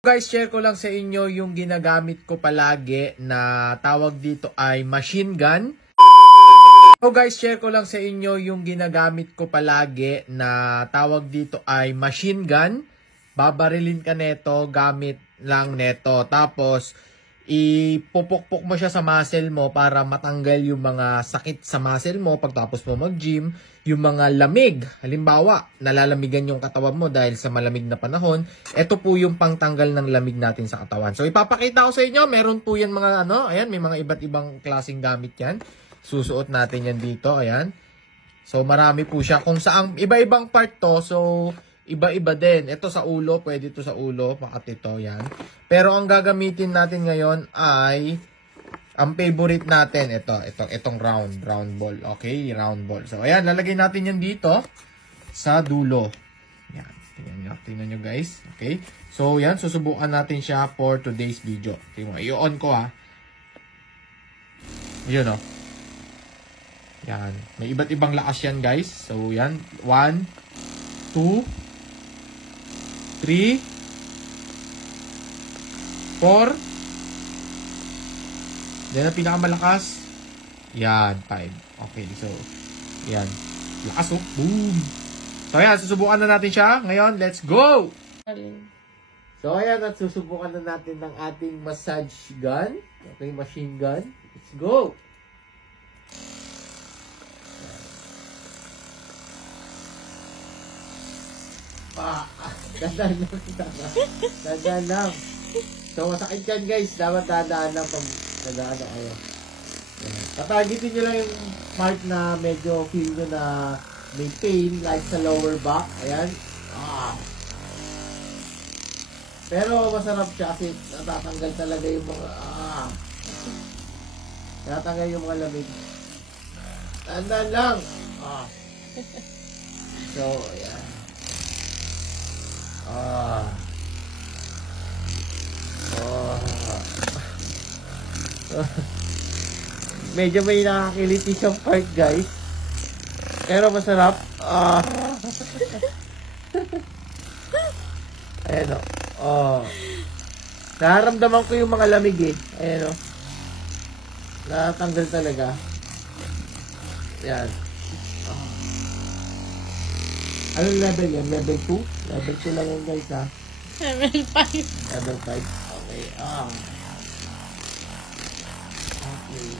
Guys, share ko lang sa inyo yung ginagamit ko palagi na tawag dito ay machine gun. So guys, share ko lang sa inyo yung ginagamit ko palagi na tawag dito ay machine gun. Babarilin ka neto, gamit lang neto. Tapos, ipupukpok mo siya sa muscle mo para matanggal yung mga sakit sa muscle mo pagtapos mo mag-gym. Yung mga lamig, halimbawa, nalalamigan yung katawan mo dahil sa malamig na panahon. Ito po yung pangtanggal ng lamig natin sa katawan. So, ipapakita ko sa inyo, meron po yan mga ayan, may mga iba't ibang klaseng gamit yan. Susuot natin yan dito, ayan. So, marami po siya. Kung saang iba-ibang part to, so, iba-iba din. Ito sa ulo, pwede ito sa ulo, pakat ito, yan. Pero ang gagamitin natin ngayon ay ang favorite natin, itong round ball. Okay, round ball. So, ayan, lalagay natin yan dito sa dulo. Yan, tingnan nyo guys. Okay, so yan, susubukan natin siya for today's video. Okay, i-on ko ha. Yun o. Yan, may iba't ibang lakas yan guys. So, yan, 1, 2, 3, 4, then ang pinakamalakas, yan, 5. Okay, so, yan. Lakas, oh. Boom! So, ayan, susubukan na natin siya. Ngayon, let's go! So, ayan, at susubukan na natin ng ating massage gun. Okay, machine gun. Let's go! Dandan lang. So, masakit yan guys. Dapat dadaan lang pag dadaan kayo. Tatagitin nyo lang yung part na medyo feel nyo na may pain, like sa lower back. Ayan. Pero masarap siya kasi natatanggal talaga yung mga natatanggal yung mga lamig. Dandan lang. So, ayan. Medyo may nakakiliti siyang part guys, pero masarap. Ayan o. Nararamdaman ko yung mga lamig eh. Ayan o. Natanggal talaga. Ayan. Anong level yan? Level 2? Level 2 lang yan guys ha. Level 5. Level 5. Okay. Okay.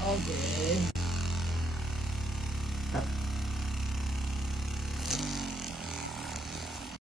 Okay.